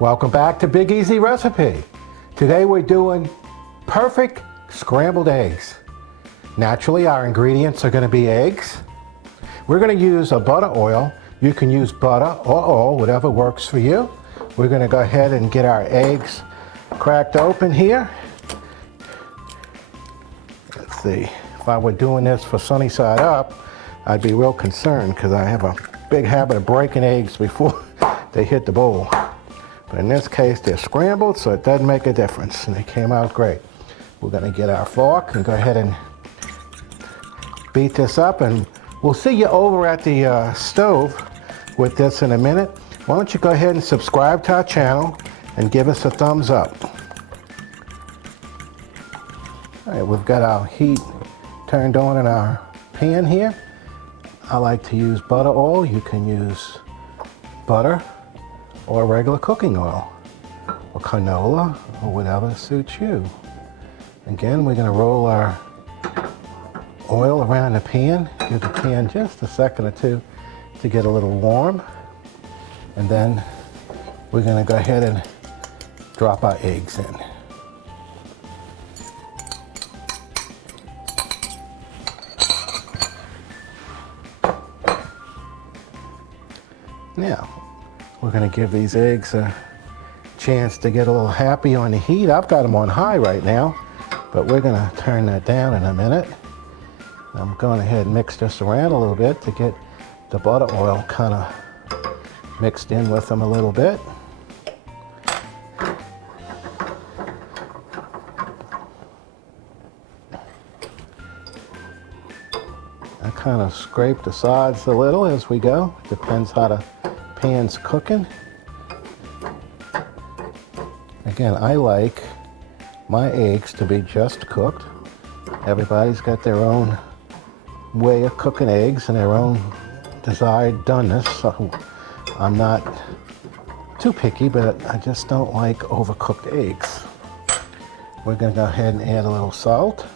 Welcome back to Big Easy Recipe. Today we're doing perfect scrambled eggs. Naturally, our ingredients are going to be eggs. We're going to use a butter oil. You can use butter or oil, whatever works for you. We're going to go ahead and get our eggs cracked open here. Let's see, if I were doing this for sunny side up, I'd be real concerned because I have a big habit of breaking eggs before they hit the bowl. But in this case, they're scrambled, so it doesn't make a difference, and they came out great. We're going to get our fork and go ahead and beat this up, and we'll see you over at the stove with this in a minute. Why don't you go ahead and subscribe to our channel and give us a thumbs up. All right, we've got our heat turned on in our pan here. I like to use butter oil. You can use butter or regular cooking oil or canola or whatever suits you. Again, we're going to roll our oil around the pan. Give the pan just a second or two to get a little warm. And then we're going to go ahead and drop our eggs in. Now, we're going to give these eggs a chance to get a little happy on the heat. I've got them on high right now, but we're going to turn that down in a minute. I'm going ahead and mix this around a little bit to get the butter oil kind of mixed in with them a little bit. I kind of scrape the sides a little as we go. Depends how the pan's cooking. Again, I like my eggs to be just cooked. Everybody's got their own way of cooking eggs and their own desired doneness, so I'm not too picky, but I just don't like overcooked eggs. We're going to go ahead and add a little salt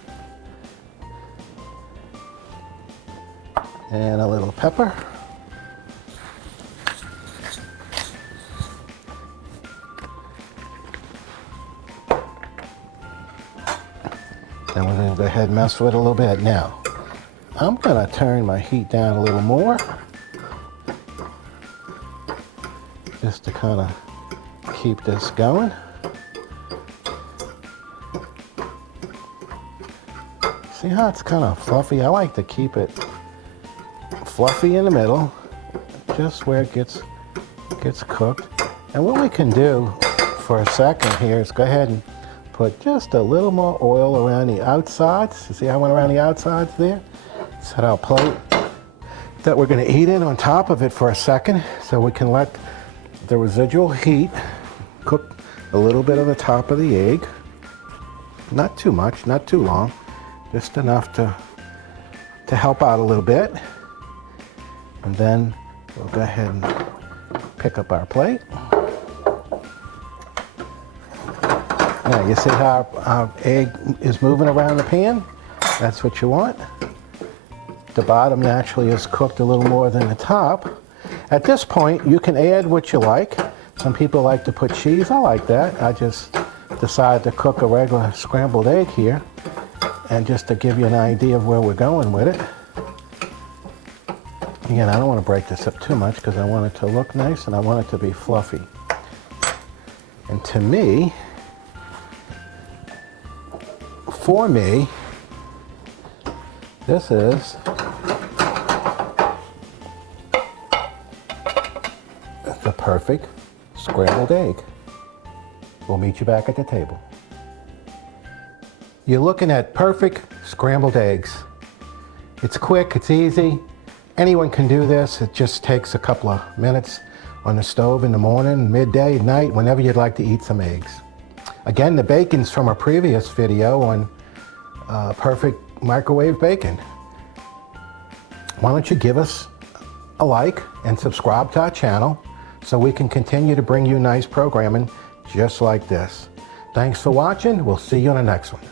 and a little pepper. Then we're going to go ahead and mess with it a little bit. Now, I'm going to turn my heat down a little more, just to kind of keep this going. See how it's kind of fluffy? I like to keep it fluffy in the middle, just where it gets cooked. And what we can do for a second here is go ahead and put just a little more oil around the outsides. You see how I went around the outsides there? Set our plate that we're going to eat in on top of it for a second, so we can let the residual heat cook a little bit of the top of the egg. Not too much, not too long, just enough to help out a little bit. And then we'll go ahead and pick up our plate. Now you see how our egg is moving around the pan? That's what you want. The bottom naturally is cooked a little more than the top. At this point, you can add what you like. Some people like to put cheese. I like that. I just decided to cook a regular scrambled egg here, and just to give you an idea of where we're going with it. Again, I don't want to break this up too much because I want it to look nice and I want it to be fluffy. And to me, for me, this is the perfect scrambled egg. We'll meet you back at the table. You're looking at perfect scrambled eggs. It's quick, it's easy. Anyone can do this. It just takes a couple of minutes on the stove in the morning, midday, night, whenever you'd like to eat some eggs. Again, the bacon's from a previous video on perfect microwave bacon. Why don't you give us a like and subscribe to our channel so we can continue to bring you nice programming just like this. Thanks for watching. We'll see you on the next one.